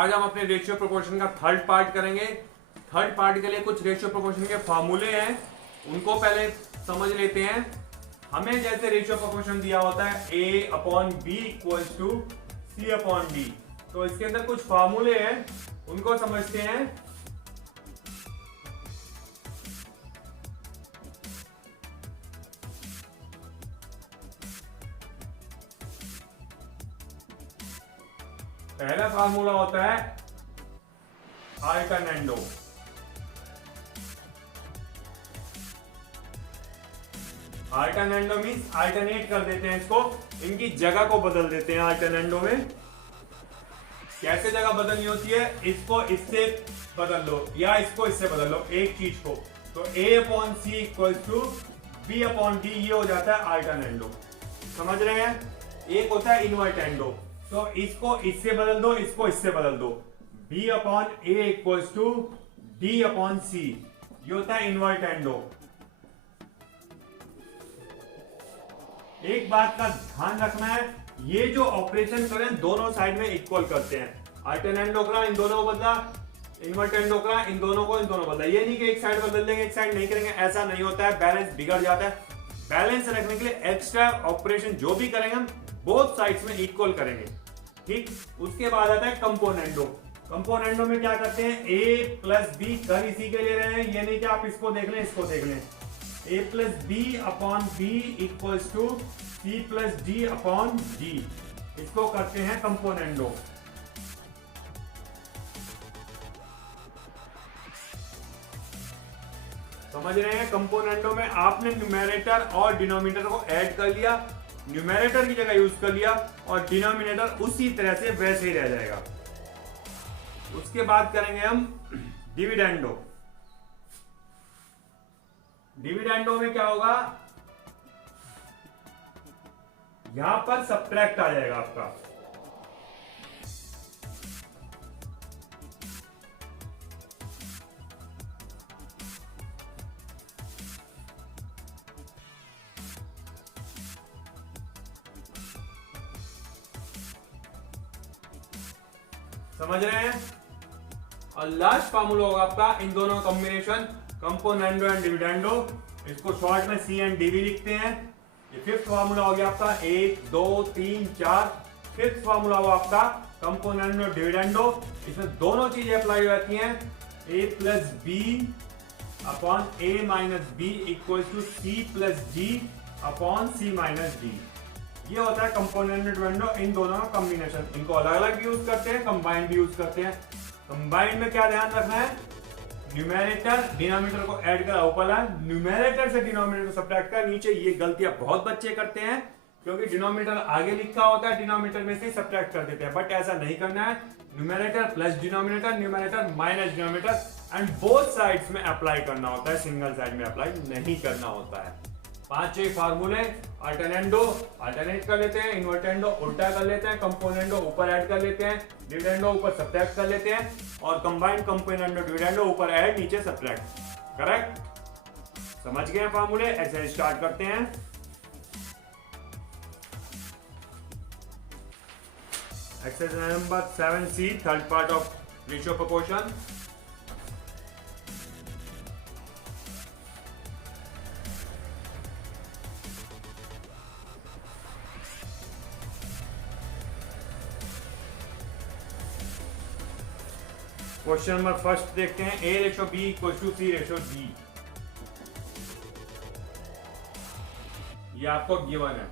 आज हम अपने रेशियो प्रोपोर्शन का थर्ड पार्ट करेंगे। थर्ड पार्ट के लिए कुछ रेशियो प्रोपोर्शन के फॉर्मूले हैं, उनको पहले समझ लेते हैं। हमें जैसे रेशियो प्रोपोर्शन दिया होता है A/B इक्वल्स टू C/D, तो इसके अंदर कुछ फॉर्मूले हैं, उनको समझते हैं। पहला फार्मूला होता है अल्टरनेंडो। अल्टरनेंडो मीन्स अल्टरनेट कर देते हैं, इसको इनकी जगह को बदल देते हैं। अल्टरनेंडो में कैसे जगह बदलनी होती है, इसको इससे बदल लो या इसको इससे बदल लो एक चीज को, तो A/C इक्वल्स टू B/D, ये हो जाता है अल्टरनेंडो। समझ रहे हैं? एक होता है इन्वर्टेंडो, तो इसको इससे बदल दो, इसको इससे बदल दो। B/A इक्वल्स टू D/C, ये होता है इन्वर्टेंडो। एक बात का ध्यान रखना है, ये जो ऑपरेशन करें दोनों साइड में इक्वल करते हैं। अल्टरनेंडो करा इन दोनों को बदला, इन्वर्टेंडो करा इन दोनों को इन दोनों बदला। ये नहीं कि एक साइड बदल देंगे एक साइड नहीं करेंगे, ऐसा नहीं होता है, बैलेंस बिगड़ जाता है। बैलेंस रखने के लिए एक्स्ट्रा ऑपरेशन जो भी करेंगे हम बोथ साइड्स में इक्वल करेंगे, ठीक। उसके बाद आता है कंपोनेंडो। कंपोनेंडो में क्या करते हैं, A+B कर इसी के लिए रहे हैं, ये नहीं कि आप इसको देख लें इसको देख लें। A+B/B इक्वल्स टू C+D/D, इसको करते हैं कंपोनेंडो। समझ रहे हैं? कंपोनेंडो में आपने न्यूमेरेटर और डिनोमिनेटर को ऐड कर लिया, न्यूमेरेटर की जगह यूज कर लिया, और डिनोमिनेटर उसी तरह से वैसे ही रह जाएगा। उसके बाद करेंगे हम डिविडेंडो। डिविडेंडो में क्या होगा, यहां पर सब्ट्रैक्ट आ जाएगा आपका। समझ रहे हैं? और लास्ट फार्मूला होगा आपका इन दोनों कॉम्बिनेशन, कंपोनेंडो एंड डिविडेंडो। इसको शॉर्ट में C एंड D भी लिखते हैं। ये फिफ्थ फार्मूला हो गया आपका, 1 2 3 4। फिफ्थ फार्मूला हुआ आपका कंपोनेंडो डिविडेंडो। इसमें दोनों चीजें अप्लाई हो जाती हैं। A+B/A-B इक्वल्स टू C+D/C-D, ये होता है कंपोनेंट डिविडेंडो। इन दोनों का कॉम्बिनेशन, इनको अलग अलग यूज करते हैं, कंबाइंड भी यूज करते हैं। कंबाइंड में क्या ध्यान रखना है, न्यूमेरेटर डिनोमिनेटर को ऐड करा ऊपर लाए, न्यूमेरेटर से डिनोमिनेटर सब्ट्रैक्ट कर नीचे। ये गलतियां बहुत बच्चे करते हैं, क्योंकि डिनोमिनेटर आगे लिखा होता है, डिनोमिनेटर में से सब्ट्रैक्ट कर देते हैं, बट ऐसा नहीं करना है। Numerator plus denominator, numerator minus denominator, and both sides में अप्लाई करना होता है, सिंगल साइड में अप्लाई नहीं करना होता है। पांचों फार्मूले, अल्टरनेंडो अल्टरनेट कर लेते हैं, इन्वर्टेंडो उल्टा कर लेते हैं, कंपोनेंडो ऊपर ऐड कर लेते हैं, डिविडेंडो ऊपर सब्ट्रैक्ट कर लेते हैं, और कंबाइंड कंपोनेंडो डिविडेंडो ऊपर ऐड नीचे सब्ट्रैक्ट। करेक्ट? समझ गए फार्मूले? ऐसे स्टार्ट करते हैं। Exercise number 7C, third part of ratio proportion. Question number first देखते हैं, A/B इक्वल्स टू C/D। ये आपको गिवन है।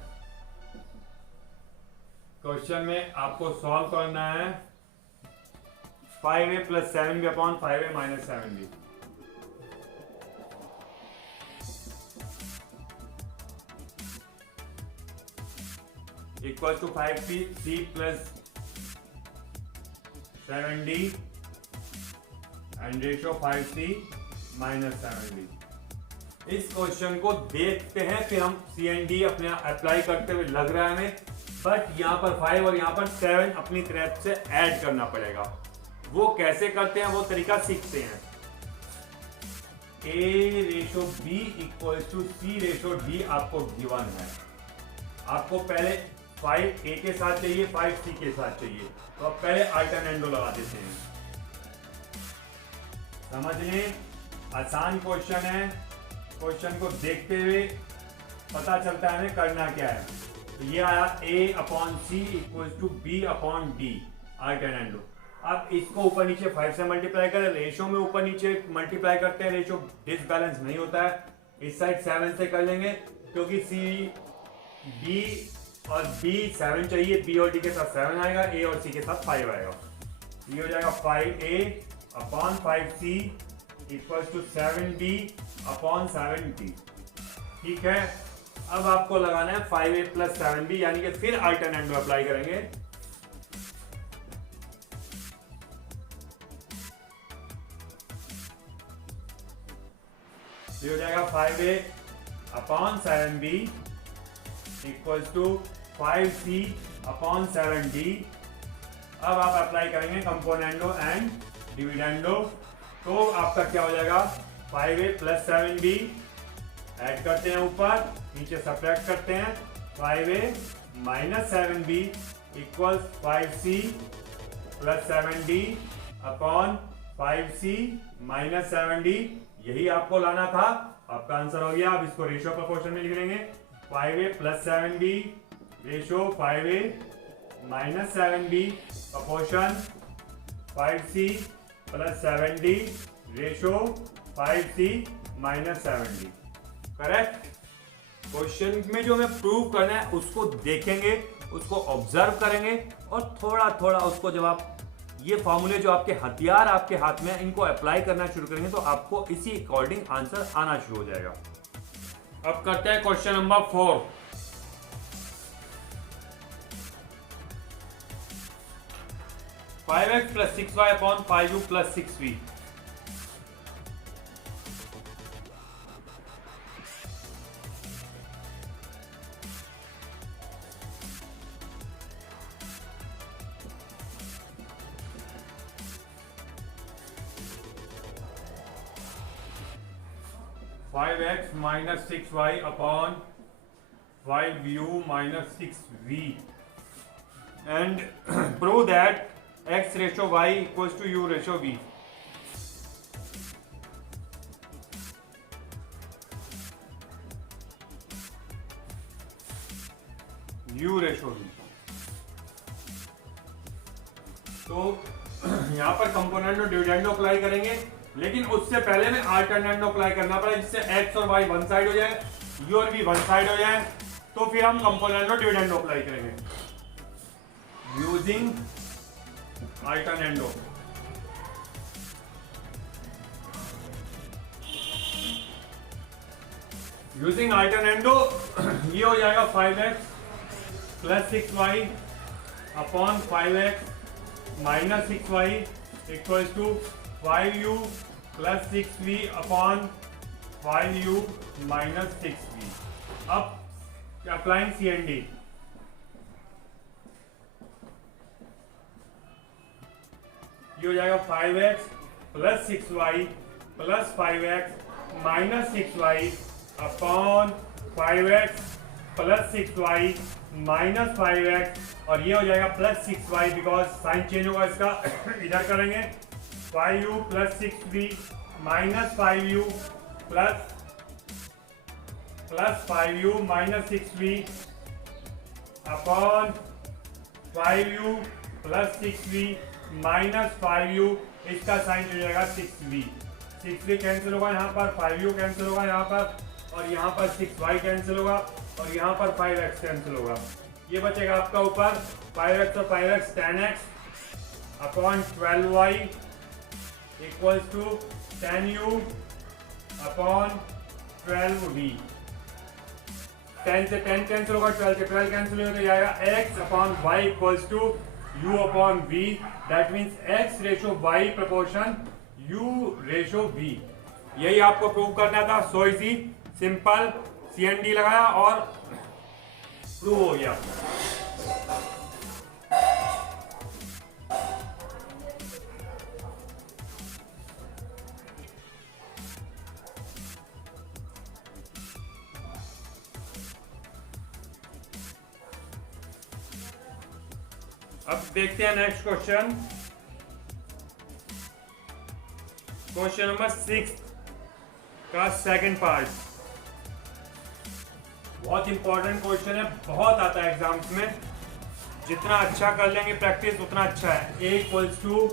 क्वेश्चन में आपको सॉल्व करना है 5A + 7B upon 5A - 7B। Equals to 5C + 7D and ratio 5C - 7D। इस क्वेश्चन को देखते हैं, फिर हम C एंड D अपने अप्लाई करते हुए लग रहा है हमें, बट यहाँ पर 5 और यहाँ पर 7 अपनी तरफ से ऐड करना पड़ेगा। वो कैसे करते हैं वो तरीका सीखते हैं। A/B इक्वल्स टू C/D आपको गिवन है। आपको पहले 5 ए के साथ चाहिए, 5 सी के साथ चाहिए। तो अब पहले अल्टरनेंडो लगा देते हैं। समझ लें, आसान क्वेश्चन है। क्वेश्चन को देखते हुए पता चलता है हमें करना क्या है। तो ये आया a upon C equal to B upon D alternendo. अब इसको ऊपर नीचे 5 से मल्टीप्लाई करें, रेशो में ऊपर नीचे मल्टीप्लाई करते हैं, रेशो डिसबैलेंस नहीं होता है। इस साइड 7 से कर लेंगे क्योंकि सी बी और बी 7 चाहिए, बी और डी के साथ 7 आएगा, ए और सी के साथ 5 आएगा। ये हो जाएगा 5a upon 5c equal to 7b upon 7d। ठीक है, अब आपको लगाना है 5a प्लस 7b, यानी कि फिर अल्टरनेंडो अप्लाई करेंगे। ये हो जाएगा 5a upon 7b equal to 5c upon 7d। अब आप अप्लाई करेंगे कंपोनेंडो एंड डिविडेंडो। तो आपका क्या हो जाएगा, 5a प्लस 7b ऐड करते हैं ऊपर, नीचे सब्ट्रैक्ट करते हैं, 5a minus 7b equals 5c plus 7d upon 5c minus 7d। यही आपको लाना था, आपका आंसर हो गया। अब इसको रेशियो प्रोपोर्शन में लिख लेंगे, 5a plus 7b ratio 5a minus 7b proportion 5c plus 7d ratio 5c minus 7d। Correct. Question में जो हमें प्रूव करना है उसको देखेंगे, उसको ऑब्जर्व करेंगे और थोड़ा थोड़ा उसको जब आप ये फॉर्मूले जो आपके हथियार आपके हाथ में इनको अप्लाई करना शुरू करेंगे तो आपको इसी अकॉर्डिंग आंसर आना शुरू हो जाएगा। अब करते हैं question number 4। Five x plus 6y upon 5u plus 6v। Five x minus 6y upon 5u minus 6v and prove that x ratio y equals to u ratio v। u ratio v। तो यहां पर component और dividendo apply करेंगे, लेकिन उससे पहले में alternendo apply करना पड़ेगा जिससे x और y वन साइड हो जाए, u और v वन साइड हो जाए। तो फिर हम कंपोनेंट और डिविडेंडो अप्लाई करेंगे यूजिंग अल्टरनेंडो। यूजिंग अल्टरनेंडो ये हो जाएगा 5x plus 6y upon 5x minus 6y equals to 5u plus 6v upon 5u minus 6v। अब अप्लाइंग CND, ये हो जाएगा 5x plus 6y plus 5x minus 6y upon 5x plus 6y minus 5x, और ये हो जाएगा plus 6y because sign change होगा इसका। इधर करेंगे 5u plus 6v minus 5u plus 5u minus 6v upon 5u plus 6v minus 5u, इसका sign हो जाएगा 6v। 6v कैंसिल होगा यहाँ पर, 5u कैंसिल होगा यहाँ पर, और यहाँ पर 6y कैंसिल होगा, और यहाँ पर 5x कैंसिल होगा। ये बचेगा आपका ऊपर 5x और 5x 10x upon 12y equals to 10u upon 12v। 10 से 10 कैंसिल होगा, 12 से 12 कैंसिल होगा, तो जाएगा x upon y equals to u upon v। That means x ratio y proportion u ratio v। यही आपको प्रूव करना था। सो इजी सिंपल, CND लगाया और प्रूव हो गया। अब देखते हैं नेक्स्ट क्वेश्चन, क्वेश्चन नंबर 6 का सेकंड पार्ट। बहुत इंपॉर्टेंट क्वेश्चन है, बहुत आता है एग्जाम्स में। जितना अच्छा कर लेंगे प्रैक्टिस उतना अच्छा है। a equals to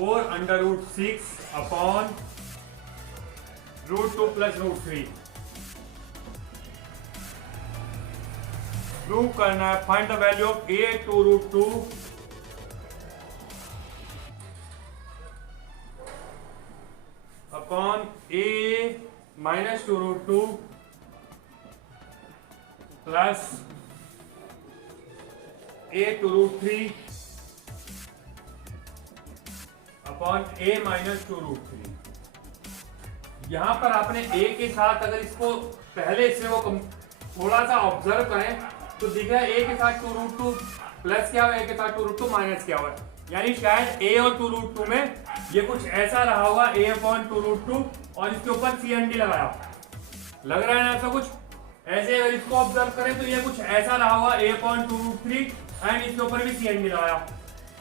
4√6 upon √2 plus √3। Prove करना है, find the value of a to √2 upon a minus 2√2 plus a to √3 upon a minus 2√3। यहां पर आपने a के साथ अगर इसको पहले से वो थोड़ा सा ऑब्जर्व करें तो दिख रहा है a के साथ 2√2 प्लस क्या हुआ, a के साथ 2√2 माइनस क्या हुआ, यानी शायद a और 2√2 में ये कुछ ऐसा रहा होगा a अपॉन 2√2 और इसके ऊपर CND लगाया। लग रहा है ना ऐसा कुछ? ऐसे अगर इसको ऑब्जर्व करें तो ये कुछ ऐसा रहा होगा a अपॉन 2√3 एंड इसके ऊपर भी CND लगाया।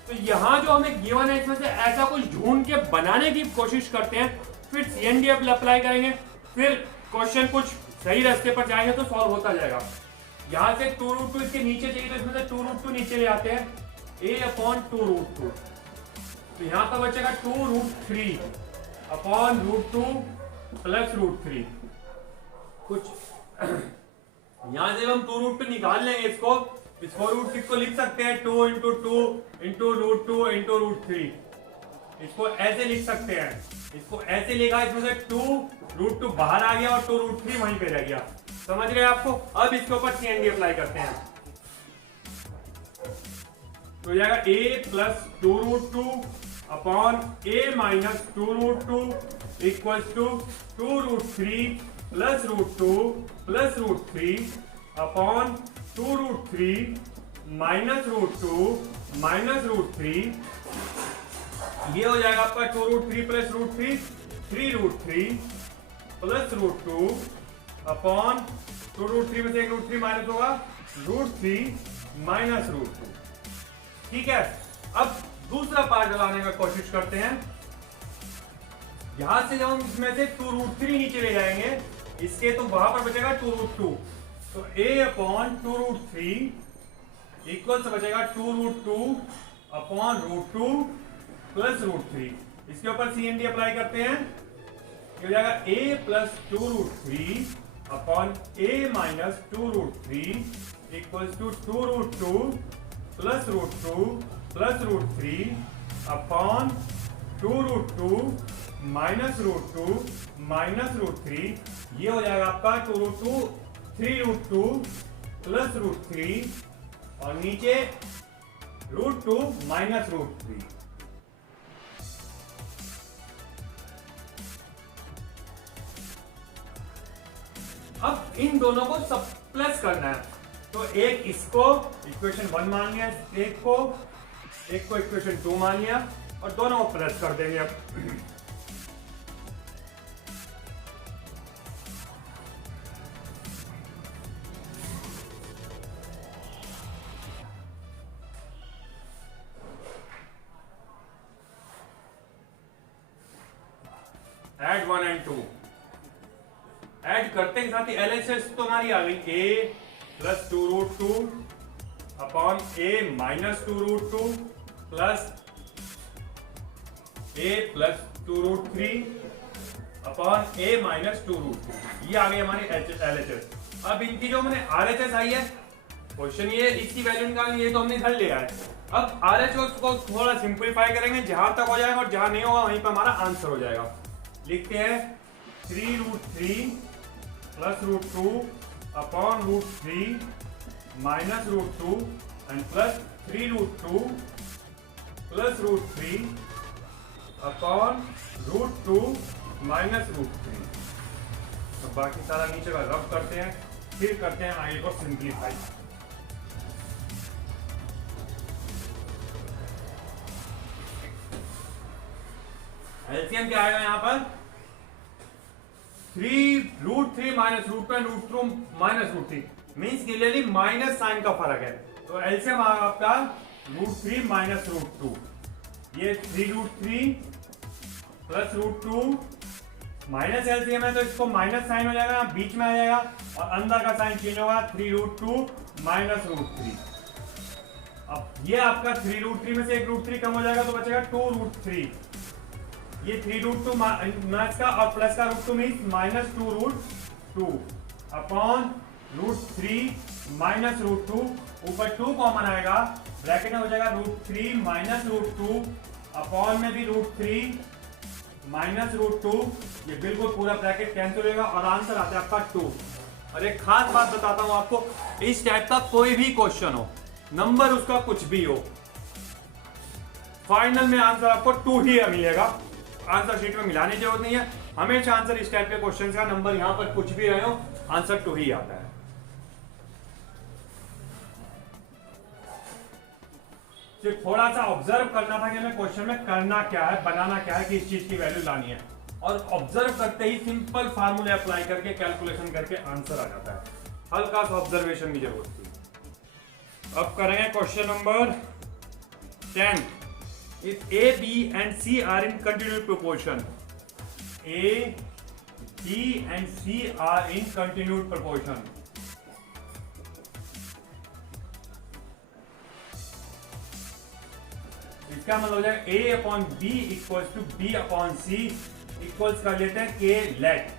तो यहाँ जो हमें गिवन है इसमें से ऐसा कुछ ढूंढ के बनाने की कोशिश करते हैं, फिर CND अप्लाई करेंगे, फिर क्वेश्चन कुछ सही रास्ते पर जाएंगे तो सॉल्व होता जाएगा। यहाँ से 2√2 इसके नीचे चाहिए तो इसमें से 2√2 नीचे ले आते हैं, a अपॉन 2√2, तो यहाँ पर बचेगा 2√3 अपॉन √2 प्लस √3 कुछ। यहाँ से हम 2√2 निकाल लेंगे, इसको √6 को लिख सकते हैं 2 इंटू 2 इंटू √2 इंटू √3। इसको ऐसे लिख सकते हैं, इसको ऐसे लिखा, इसमें से 2√2 बाहर आ गया और 2√3 वहीं पे रह गया। समझ गए आपको? अब इसके ऊपर CND अप्लाई करते हैं तो जाएगा a plus 2√2 upon a minus 2√2 equals to 2√3 plus √2 plus √3 upon 2√3 minus √2 minus √3। ये हो जाएगा आपका 2√3 प्लस √3 3√3 प्लस √2 अपॉन 2√3 में से एक √3 माइनस होगा √3 माइनस √2। ठीक है, अब दूसरा पार्ट लगाने का कोशिश करते हैं। यहां से जब हम इसमें से 2√3 नीचे ले जाएंगे इसके, तो वहां पर बचेगा 2√2, तो a अपॉन 2√3 इक्वल से बचेगा 2√2 अपॉन √2 प्लस √3। इसके ऊपर CND अप्लाई करते हैं, ये हो जाएगा a plus 2√3 upon a minus 2√3 equals to 2√2 plus √2 plus √3 upon 2√2 minus √2 minus √3। ये हो जाएगा आपका 2√2 3√2 प्लस √3 और नीचे √2 माइनस √3। अब इन दोनों को सब प्लस करना है, तो एक इसको इक्वेशन 1 मान लिया, एक को इक्वेशन 2 मान लिया और दोनों को प्लस कर देंगे। अब ऐड 1 एंड 2 ऐड करते के साथ ही LHS तो हमारी आ गई a plus 2√2 upon a minus 2√2 plus a plus 2√3 upon a minus 2√2। ये आ गई हमारी LHS। अब इनकी जो मैंने RHS आई है, क्वेश्चन ये इसकी वैल्यू निकालनी, ये तो हमने इधर ले आए। अब RHS को थोड़ा सिंपलीफाई करेंगे, जहां तक हो जाएगा और जहां नहीं होगा वहीं पर हमारा आंसर हो जाएगा। लिखते हैं 3√3 plus √2 upon √3 minus √2 and plus 3√2 plus √3 upon √2 minus √3। तो बाकी सारा नीचे का रब करते हैं, फिर करते हैं आगे को सिंप्लीफाई। एलसीएम क्या आएगा यहाँ पर? 3√3 minus √2 and √2 minus √3 means clearly minus sign का फर्क है। तो एलसीएम आएगा आपका √3 माइनस √2, ये 3√3 प्लस √2 माइनस एलसीएम है तो इसको माइनस साइन हो जाएगा, बीच में आ जाएगा और अंदर का साइन चेंज होगा, 3√2 माइनस √3। अब ये आपका 3√3 में से एक √3 कम हो जाएगा तो बचेगा 2√3। ये 3√2 माइनस का और प्लस का √2 मीन्स माइनस 2√2 अपॉन √3 माइनस √2, ऊपर 2 कॉमन आएगा, ब्रैकेट में हो जाएगा √3 माइनस √2 अपॉन में भी √3 माइनस √2, ये बिल्कुल पूरा ब्रैकेट कैंसिल होगा और आंसर आता है आपका 2। और एक खास बात बताता हूं आपको, इस टाइप का कोई भी क्वेश्चन हो, नंबर उसका कुछ भी हो, फाइनल में आंसर आपको 2 ही मिलेगा, आंसर शीट में मिलाने की जरूरत नहीं है। हमेशा आंसर इस टाइप के क्वेश्चन का नंबर यहां पर कुछ भी रहे हो, आंसर 2 ही आता है। सिर्फ थोड़ा सा ऑब्जर्व करना था कि हमें क्वेश्चन में करना क्या है, बनाना क्या है, किस चीज की वैल्यू लानी है, और ऑब्जर्व करते ही सिंपल फार्मूले अप्लाई करके कैलकुलेशन करके आंसर आ जाता है। हल्का सा ऑब्जर्वेशन की जरूरत थी। अब करेंगे question number 10। If A B and C are in continuous proportion, A B and C are in continuous proportion, इसका मतलब हो जाएगा a upon B equals to b upon C, equals कर लेते हैं k लेट,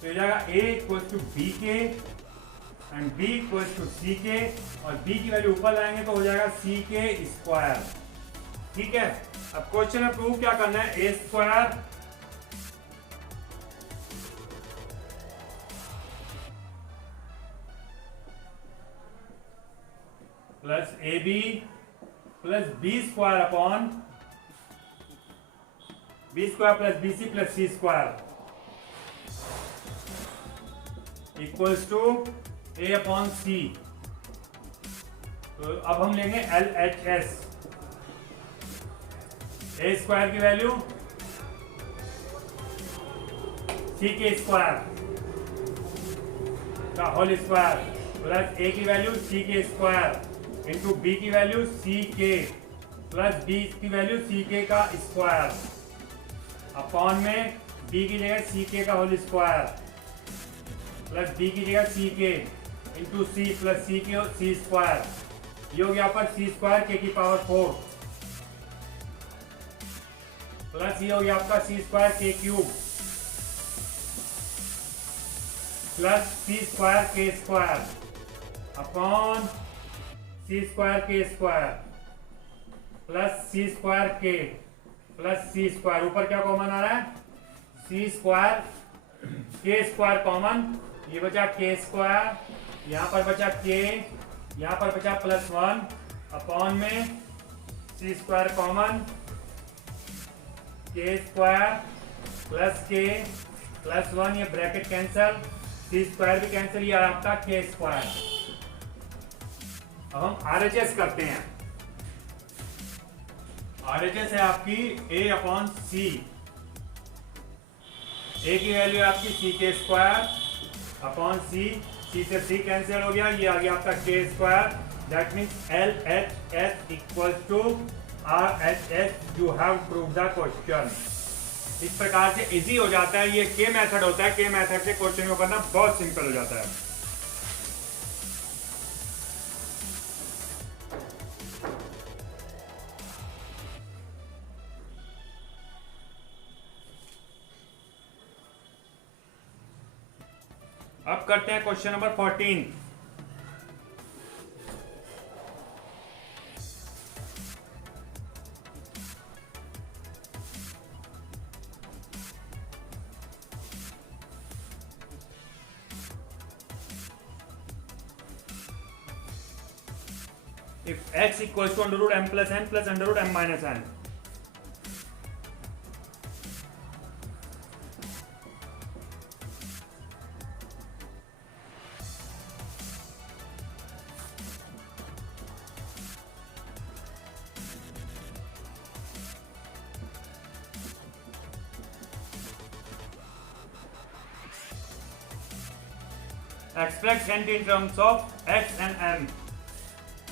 तो हो जाएगा a equals to B K and b equals to C K, और b की वैल्यू ऊपर लाएंगे तो हो जाएगा c के स्क्वायर। ठीक है, अब क्वेश्चन में प्रूव क्या करना है, a square plus A B plus B square upon B square plus B C plus C square equals to A upon C. तो अब हम लेंगे L H S, A square की वैल्यू सी के स्क्वायर का होल स्क्वायर प्लस ए की value C के square into B की वैल्यू सी के प्लस बी की वैल्यू सी के का स्क्वायर अपॉन में बी की जगह सी के का होल स्क्वायर प्लस बी की जगह सी के इंटू सी प्लस सी के सी स्क्वायर, ये हो गया आपका सी स्क्वायर के की पावर 4 प्लस ये हो गया आपका सी स्क्वायर के क्यूब प्लस सी स्क्वायर के स्क्वायर अपॉन सी स्क्वायर के स्क्वायर प्लस सी स्क्वायर के प्लस सी स्क्वायर, ऊपर क्या कॉमन आ रहा है, सी स्क्वायर के स्क्वायर कॉमन, ये बचा के स्क्वायर, यहां पर बचा के, यहां पर बचा +1 अपॉन में सी स्क्वायर कॉमन, के स्क्वायर प्लस के प्लस 1, ये ब्रैकेट कैंसल, सी स्क्वायर भी कैंसिल, ये आपका के स्क्वायर। अब हम RHS करते हैं, RHS है आपकी A अपॉन सी, A की वैल्यू है आपकी सी के स्क्वायर अपॉन सी, सी से सी कैंसिल हो गया, ये आ गया आपका K square, that means L H S equal to RHS। You have proved the question. इस प्रकार से इजी हो जाता है, ये के मेथड होता है, के मेथड से क्वेश्चन को करना बहुत सिंपल हो जाता है। अब करते हैं question number 14। If x equals to under root m plus n plus under root m minus n, express n in terms of x and m,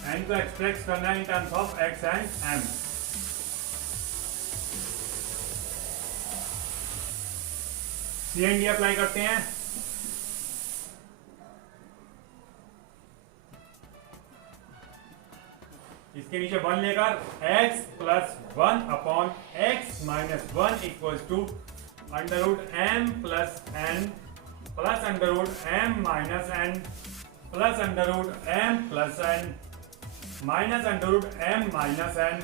n को एक्सप्रेस करना है in terms of x and m। C and D apply करते हैं। इसके नीचे 1 लेकर x plus 1 upon x minus 1 equals to under root m plus n plus under root m minus n plus under root m plus n minus under root m minus n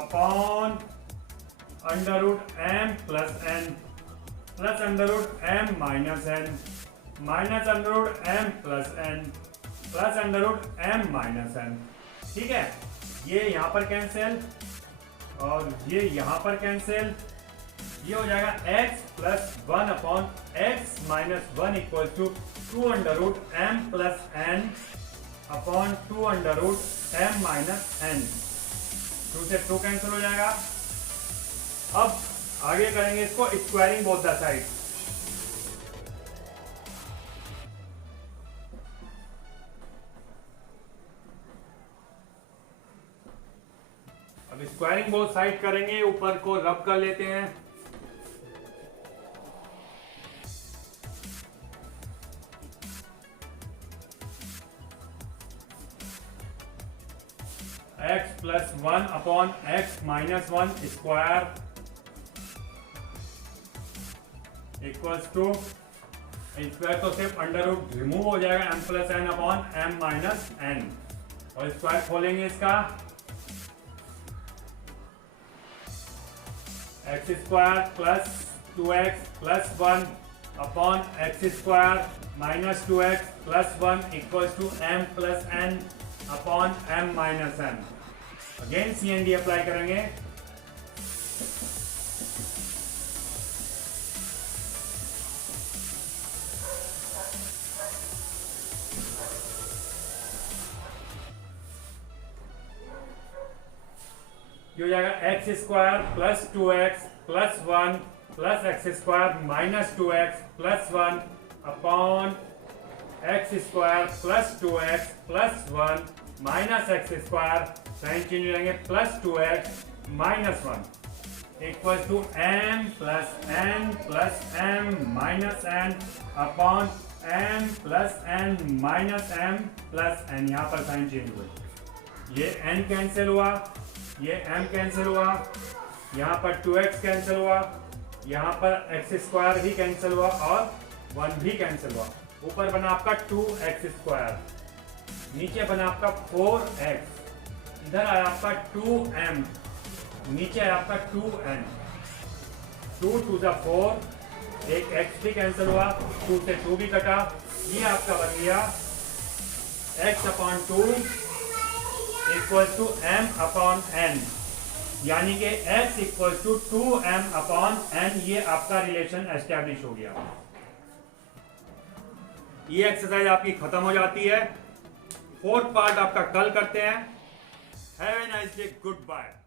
upon under root m plus n plus under root m minus n minus under root m plus n plus under root m minus n। ठीक है, ये यहाँ पर cancel और ये यहाँ पर cancel. ये हो जाएगा x plus 1 upon x minus 1 equal to 2 under root m plus n upon 2 under root m minus n। 2 से 2 कैंसिल हो जाएगा। अब आगे करेंगे इसको स्क्वायरिंग बोथ द साइड। अब स्क्वायरिंग बोथ साइड करेंगे, ऊपर को रब कर लेते हैं। x plus 1 upon x minus 1 square equals to square तो सिर्फ अंडर रूट रिमूव हो जाएगा m plus n upon m minus n और स्क्वायर खोलेंगे इसका x square plus 2x plus 1 upon x square minus 2x plus 1 equals to m plus n upon m minus n। Again C and D apply करेंगे। ये हो जाएगा X square plus 2x plus 1 plus X square minus 2x plus 1 upon X square plus 2x plus 1 minus X square sign change हो जाएंगे plus 2x minus 1 equal to m plus m minus n upon m plus n minus m plus n। यहाँ पर sign change हुए, ये n cancel हुआ, ये m cancel हुआ, यहाँ पर 2x कैंसिल हुआ, यहाँ पर x स्क्वायर भी कैंसिल हुआ और 1 भी कैंसिल हुआ। ऊपर बना आपका 2x स्क्वायर, नीचे बना आपका 4x, इधर आया आपका 2m, नीचे आया आपका 2n। 2 to the 4, एक x भी कैंसिल हुआ, 2 से 2 भी कटा। ये आपका बन गया x upon 2 equal to m upon n, यानी कि x equal to 2m upon n। ये आपका रिलेशन एस्टैब्लिश हो गया। ये एक्सरसाइज आपकी खत्म हो जाती है। फोर्थ पार्ट आपका कल करते हैं। Have a nice day, good bye.